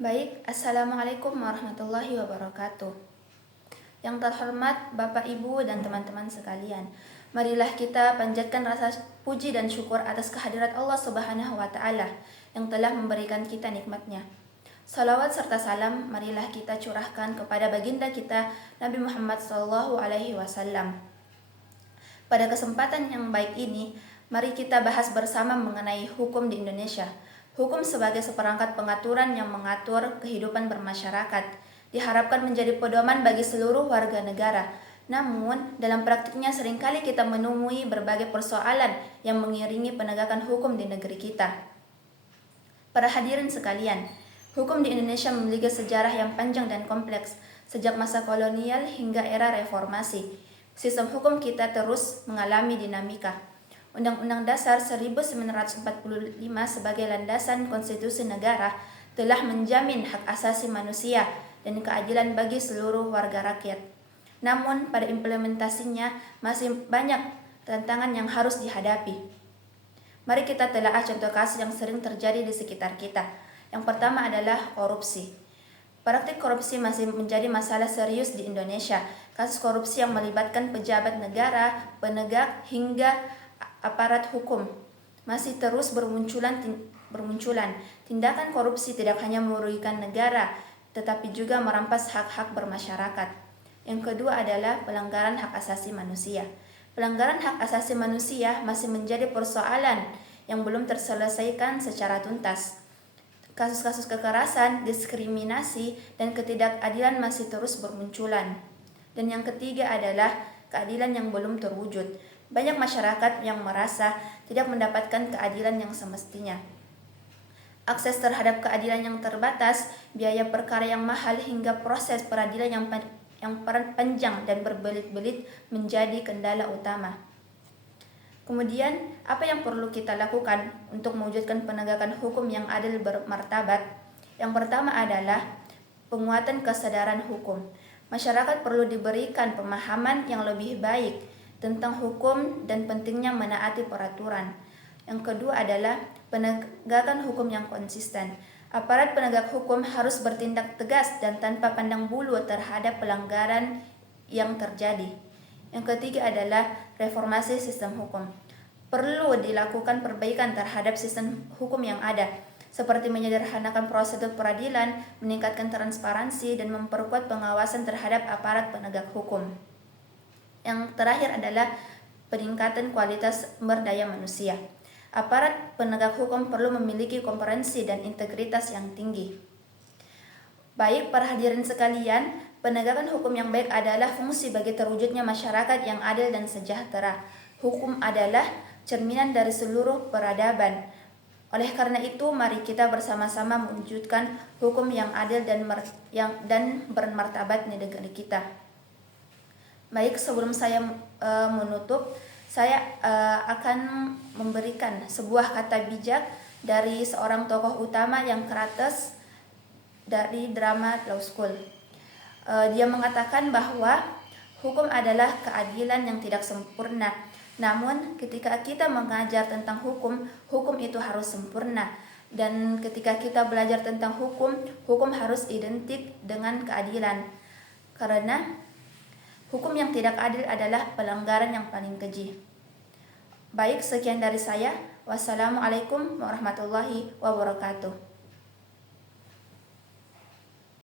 Baik, Assalamualaikum warahmatullahi wabarakatuh. Yang terhormat Bapak, Ibu, dan teman-teman sekalian, marilah kita panjatkan rasa puji dan syukur atas kehadirat Allah Subhanahu wa Ta'ala yang telah memberikan kita nikmatnya. Salawat serta salam marilah kita curahkan kepada baginda kita Nabi Muhammad SAW. Pada kesempatan yang baik ini, mari kita bahas bersama mengenai hukum di Indonesia. Hukum sebagai seperangkat pengaturan yang mengatur kehidupan bermasyarakat diharapkan menjadi pedoman bagi seluruh warga negara. Namun, dalam praktiknya seringkali kita menemui berbagai persoalan yang mengiringi penegakan hukum di negeri kita. Para hadirin sekalian, hukum di Indonesia memiliki sejarah yang panjang dan kompleks sejak masa kolonial hingga era reformasi. Sistem hukum kita terus mengalami dinamika. Undang-Undang Dasar 1945 sebagai landasan konstitusi negara telah menjamin hak asasi manusia dan keadilan bagi seluruh warga rakyat. Namun, pada implementasinya masih banyak tantangan yang harus dihadapi. Mari kita telaah contoh kasus yang sering terjadi di sekitar kita. Yang pertama adalah korupsi. Praktik korupsi masih menjadi masalah serius di Indonesia. Kasus korupsi yang melibatkan pejabat negara, penegak, hingga aparat hukum masih terus bermunculan. Tindakan korupsi tidak hanya merugikan negara, tetapi juga merampas hak-hak bermasyarakat. Yang kedua adalah pelanggaran hak asasi manusia. Pelanggaran hak asasi manusia masih menjadi persoalan yang belum terselesaikan secara tuntas. Kasus-kasus kekerasan, diskriminasi, dan ketidakadilan masih terus bermunculan. Dan yang ketiga adalah keadilan yang belum terwujud. Banyak masyarakat yang merasa tidak mendapatkan keadilan yang semestinya. Akses terhadap keadilan yang terbatas, biaya perkara yang mahal, hingga proses peradilan yang panjang dan berbelit-belit menjadi kendala utama. Kemudian, apa yang perlu kita lakukan untuk mewujudkan penegakan hukum yang adil bermartabat? Yang pertama adalah penguatan kesadaran hukum. Masyarakat perlu diberikan pemahaman yang lebih baik tentang hukum dan pentingnya menaati peraturan. Yang kedua adalah penegakan hukum yang konsisten. Aparat penegak hukum harus bertindak tegas dan tanpa pandang bulu terhadap pelanggaran yang terjadi. Yang ketiga adalah reformasi sistem hukum. Perlu dilakukan perbaikan terhadap sistem hukum yang ada, seperti menyederhanakan prosedur peradilan, meningkatkan transparansi, dan memperkuat pengawasan terhadap aparat penegak hukum. Yang terakhir adalah peningkatan kualitas sumber daya manusia. Aparat penegak hukum perlu memiliki kompetensi dan integritas yang tinggi. Baik para hadirin sekalian, penegakan hukum yang baik adalah fungsi bagi terwujudnya masyarakat yang adil dan sejahtera. Hukum adalah cerminan dari seluruh peradaban. Oleh karena itu, mari kita bersama-sama mewujudkan hukum yang adil dan bermartabat di negeri kita. Baik, sebelum saya menutup, saya akan memberikan sebuah kata bijak dari seorang tokoh utama yang Krates dari drama Law School. Dia mengatakan bahwa hukum adalah keadilan yang tidak sempurna. Namun, ketika kita mengajar tentang hukum, hukum itu harus sempurna. Dan ketika kita belajar tentang hukum, hukum harus identik dengan keadilan. Karena hukum yang tidak adil adalah pelanggaran yang paling keji. Baik, sekian dari saya. Wassalamualaikum warahmatullahi wabarakatuh.